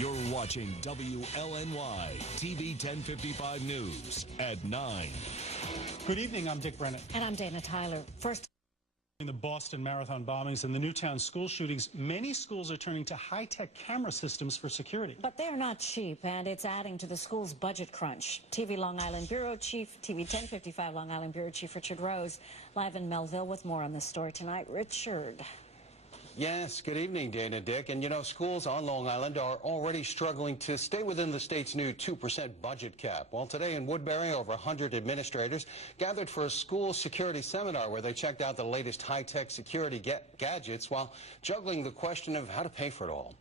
You're watching WLNY TV 1055 News at 9. Good evening, I'm Dick Brennan. And I'm Dana Tyler. First, in the Boston Marathon bombings and the Newtown school shootings, many schools are turning to high-tech camera systems for security. but they're not cheap, and it's adding to the school's budget crunch. TV Long Island Bureau Chief, TV 1055 Long Island Bureau Chief Richard Rose, live in Melville with more on this story tonight. Richard. Yes, good evening, Dana, Dick. And you know, schools on Long Island are already struggling to stay within the state's new 2% budget cap. Well, today in Woodbury, over 100 administrators gathered for a school security seminar where they checked out the latest high-tech security gadgets while juggling the question of how to pay for it all.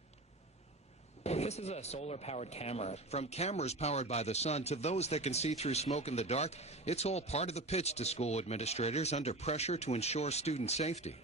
This is a solar-powered camera. From cameras powered by the sun to those that can see through smoke in the dark, it's all part of the pitch to school administrators under pressure to ensure student safety.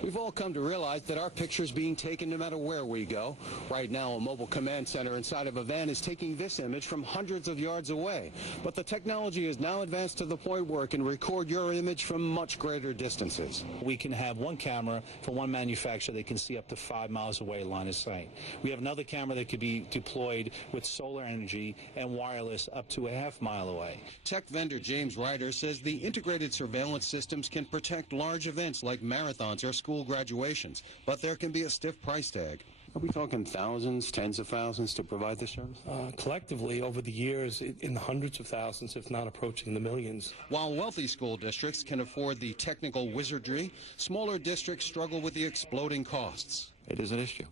We've all come to realize that our picture's being taken no matter where we go. Right now, a mobile command center inside of a van is taking this image from hundreds of yards away. But the technology is now advanced to the point where it can record your image from much greater distances. We can have one camera for one manufacturer that can see up to 5 miles away line of sight. We have another camera that could be deployed with solar energy and wireless up to a half-mile away. Tech vendor James Ryder says the integrated surveillance systems can protect large events like marathons or school graduations, but there can be a stiff price tag. Are we talking thousands, tens of thousands to provide this service? Collectively, over the years, in the hundreds of thousands, if not approaching the millions. While wealthy school districts can afford the technical wizardry, smaller districts struggle with the exploding costs. It is an issue.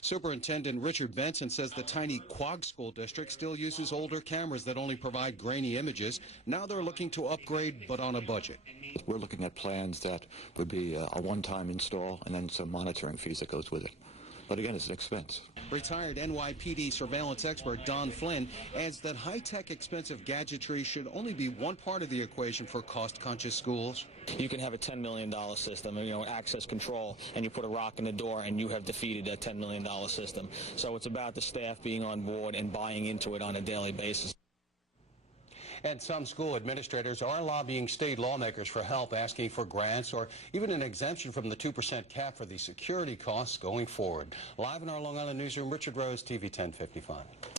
Superintendent Richard Benson says the tiny Quag school district still uses older cameras that only provide grainy images. Now they're looking to upgrade, but on a budget. We're looking at plans that would be a one-time install and then some monitoring fees that goes with it. But again, it's an expense. Retired NYPD surveillance expert Don Flynn adds that high-tech expensive gadgetry should only be one part of the equation for cost-conscious schools. You can have a $10 million system, access control, and you put a rock in the door and you have defeated a $10 million system. So it's about the staff being on board and buying into it on a daily basis. And some school administrators are lobbying state lawmakers for help, asking for grants or even an exemption from the 2% cap for the security costs going forward. Live in our Long Island newsroom, Richard Rose, TV 1055.